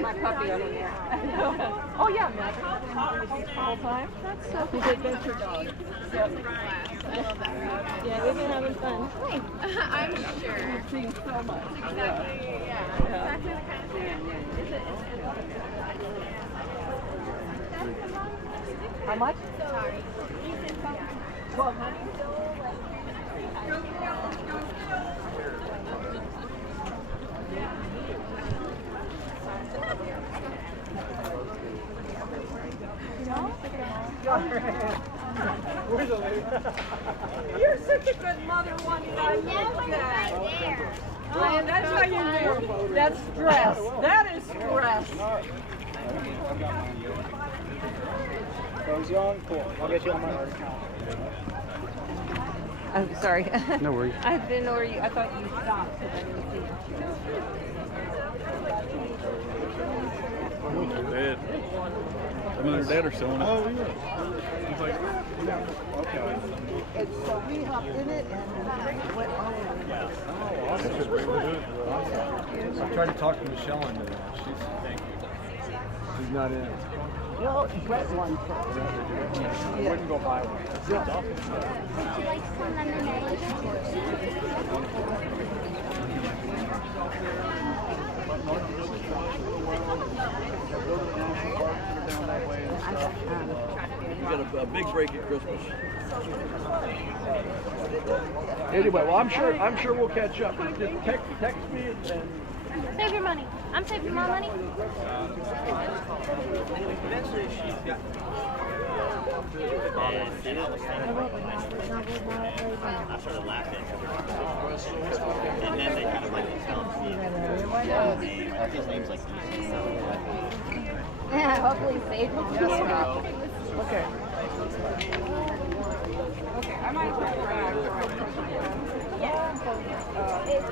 My puppy over there. Oh yeah, all time. That's so cool. Adventure dog. Yep. Yeah, we've been having fun. I'm sure. We've seen so much. Exactly. Yeah. Exactly the kind of thing. How much? Sorry. 1200. You're such a good mother, Juanita. I love that. Oh, that's how you knew. That's stress. That is stress. Those young, cool. I'll get you on my hard account. I'm sorry. No worries. I didn't know where you. I thought you stopped because I didn't see you. Dad. Them and her dad are selling it. Oh, yeah. He's like, Okay. It's so we hopped in it and went on. Oh, awesome. That's really good. I tried to talk to Michelle and she's not in. Well, Brett won first. I wouldn't go buy one. Would you like some lemonade? we got a big break at Christmas. Anyway, well, I'm sure we'll catch up. Just text me and. Save your money. I'm saving my money. Eventually she's got I started laughing. And then they kind of like tell his name's like Yeah, hopefully save him. Okay. Okay, I might go back. It's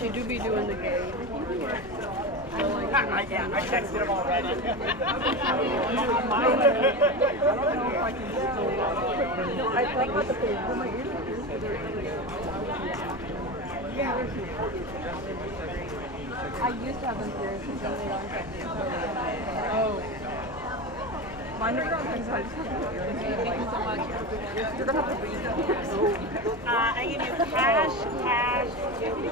She do be doing the game. I texted him already. I thought about the thing. I used to have them here since they don't have them. Oh. Mine never got things. I just have to hear. Thank you so much. You're going to have to read them. I can do cash,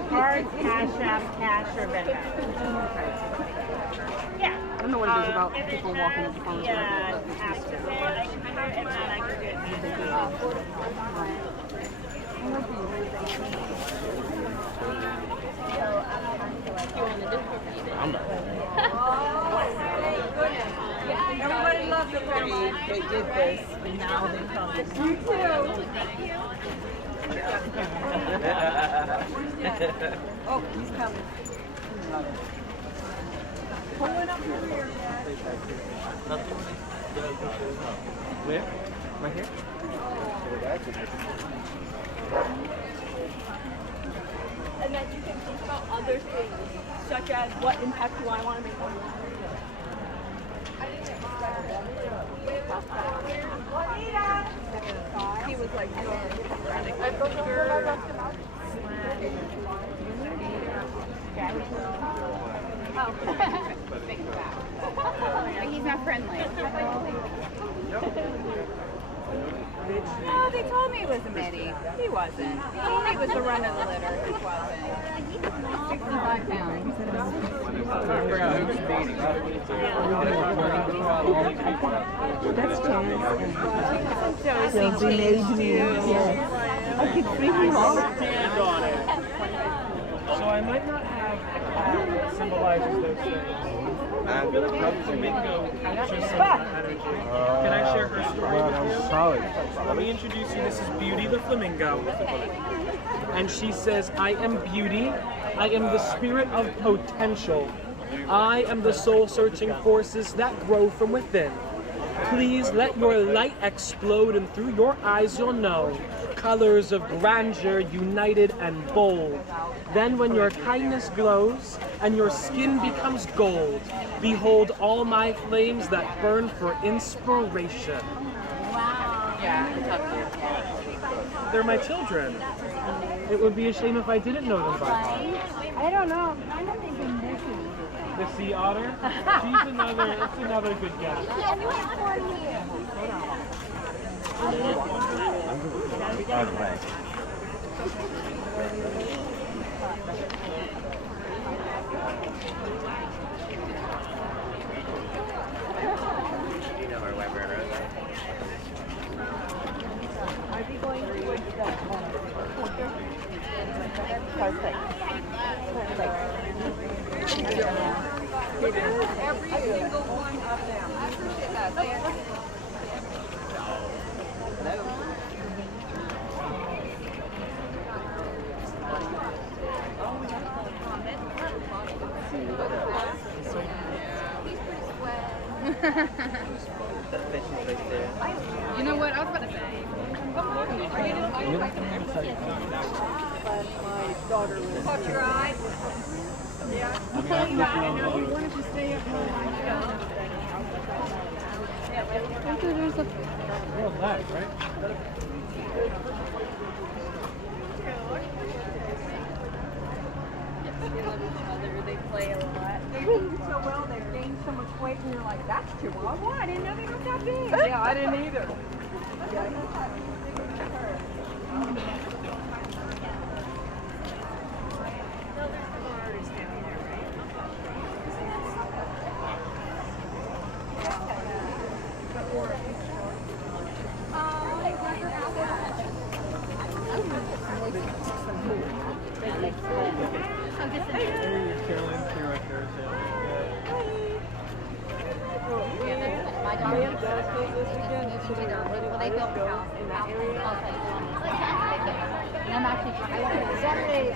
card, cash app, cash, or Venmo. Yeah. I don't know what it is about people walking into phones. Yeah, app to say I can do it, and then I can do it. I'm done. Everybody loves it when they did this, and now they come. You too. Oh, he's coming. Pulling up your rear, Dad. Where? Right here? And then you can think about other things, such as what impact do I want to make on life. He was like, He's not friendly. Oh, they told me it was a midi. He wasn't. They told me it was the run of the litter. He wasn't. 65 pounds. That's Chance. Josie made me. Yes. I could see him all. Stand on it. So I might not have a cat that symbolizes those things. I'm gonna go flamingo captures some of that energy. Can I share her story with you? Solid. Let me introduce you. This is Beauty the flamingo. And she says, I am beauty. I am the spirit of potential. I am the soul-searching forces that grow from within. Please let your light explode, and through your eyes you'll know colors of grandeur, united and bold. Then when your kindness glows and your skin becomes gold, behold all my flames that burn for inspiration. Yeah, They're my children. It would be a shame if I didn't know them by heart. I don't know. I'm kind of thinking this is. The sea otter? That's another good guess. Perfect. every single one of them. I appreciate that. You know what? I was about to say. Are you my daughter lives. Caught your eye? Yeah. We wanted to stay at home. Real life, right? They love each other. They play a lot. They do so well. They gain so much weight, and you're like, "That's Chihuahua. I didn't know they were that big." Yeah, I didn't either.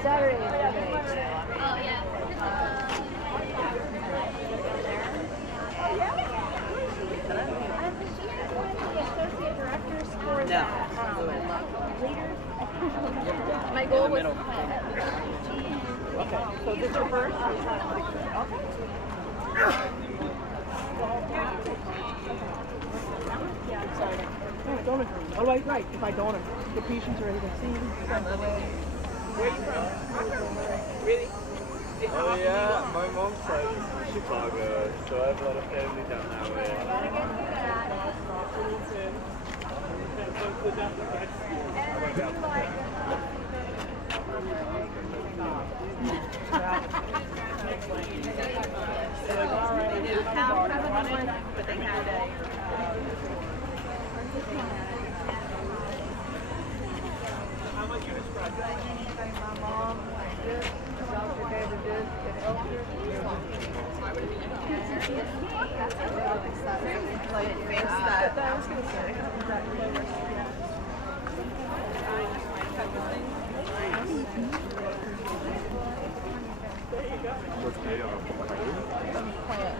Saturday. Oh, yeah. Associate directors for my goal was Okay, so this is your first? Yeah, I'm sorry. No, I don't agree. Oh, right. If I don't agree, the patients are able to see. Where are you from? Really? Oh yeah, my mom's side is from Chicago, so I have a lot of family down that way. But they had my mom like this, Dr. David did, and Elder. That's a little exciting. Like, fix that. I was going to say,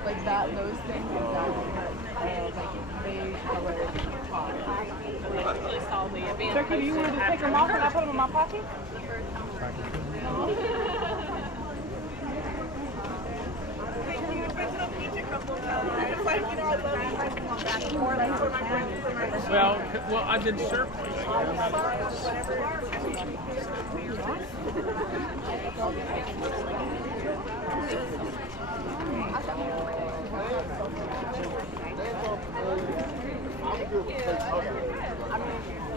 like that, those things, like beige colored pot. Turkey, do you want to take them off and I put them in my pocket? Well, I've been circling. I mean,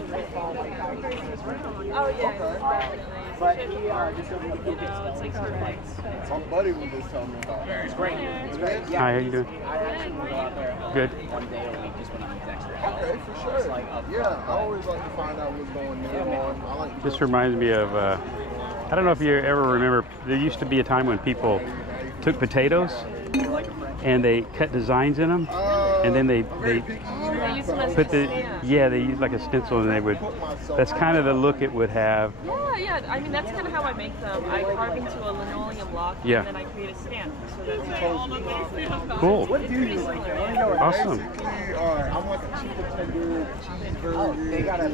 Oh yeah. But he just over the weekend. It's like sort of like. My buddy was just telling me about it. It's great. It's great. Yeah, Hi, how you doing? I actually will go out there Good. one day a week just when I need extra help. Okay, for sure. It's like Yeah, I always like to find out what's going on. I like to This reminds me of, I don't know if you ever remember, there used to be a time when people took potatoes and they cut designs in them, and then they put the, yeah, they use like a stencil, and they would, that's kind of the look it would have. Yeah. I mean, that's kind of how I make them. I carve into a linoleum block, Yeah. and then I create a stamp. So that's Cool. What do you like? Awesome. Basically, I'm like a chicken tender, cheeseburger. Oh, they got a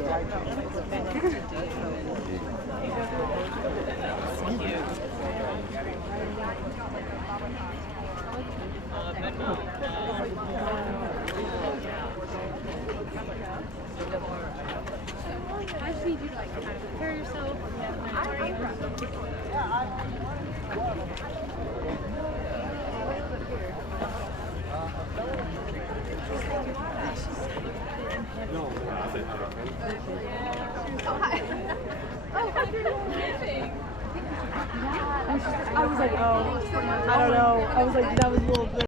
I just need you to like kind of prepare yourself. I was like, oh, I don't know. I was like, that was a little bit.